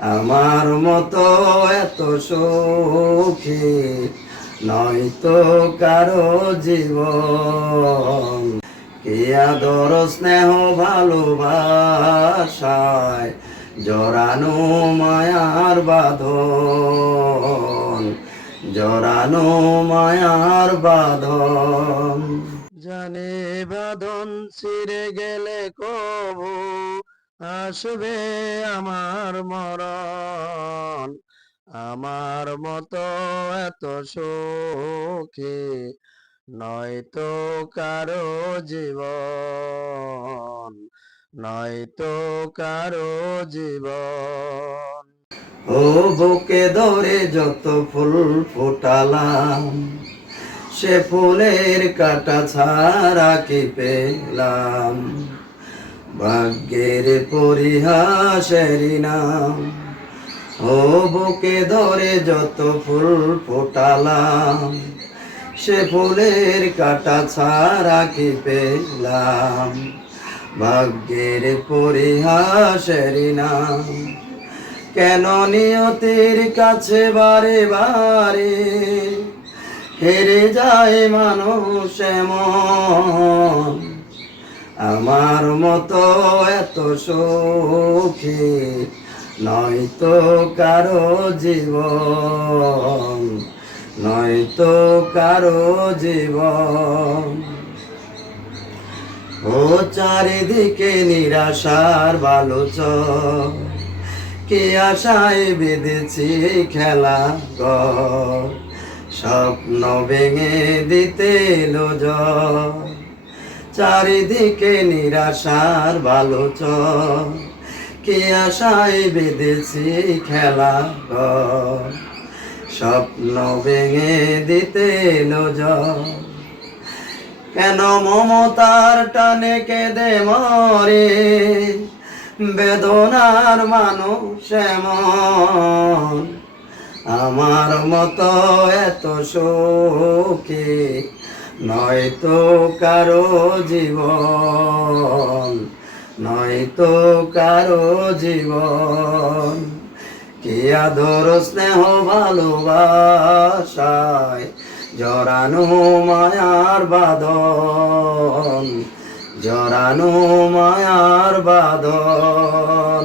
আমার মতো এত সুখী নয়তো কারো জীবন। কি আদর স্নেহ ভালোবাসায় জড়ানো মায়ার বাঁধন, জড়ানো মায়ার বাঁধন। জানে বাঁধন ছিঁড়ে গেলে কবু আসবে আমার মরণ। আমার মতো এত সুখী নয়তো কারো জীবন, নয়তো কারো জীবন। ও বুকে ধরে যত ফুল ফোটালাম, সে ফুলের কাটা ছাড়া কি পেলাম? ভাগ্যের পরিহাসেরই নাম। ও বুকে ধরে যত ফুল ফোটালাম, সে ফুলের কাটা ছাড়া কি পেলাম? ভাগ্যের পরিহাসেরই নাম। কেন নিয়তির কাছে বারে বারে হেরে যায় মানুষ এমন? আমার মতো এত সুখী নয়তো কারো জীবন, নয়তো কারো জীবন। ও চারিদিকে নিরাশার বালুচর, কি আশায় বেঁধেছি খেলা ঘর, স্বপ্ন ভেঙে দিতে এলো ঝড়। চারিদিকে নিরাশার বালুচর, কি আশায় বেঁধেছি খেলা ঘর, স্বপ্ন ভেঙে দিতে এলো ঝড়। কেন মমতার টানে কেঁদে মরে বেদনার মানুষ এমন? আমার মতো এত সুখী নয়তো কারো জীবন, নয়তো কারো জীবন। কি আদর স্নেহ ভালোবাসায় জড়ানো মায়ার বাঁধন, জড়ানো মায়ার বাঁধন।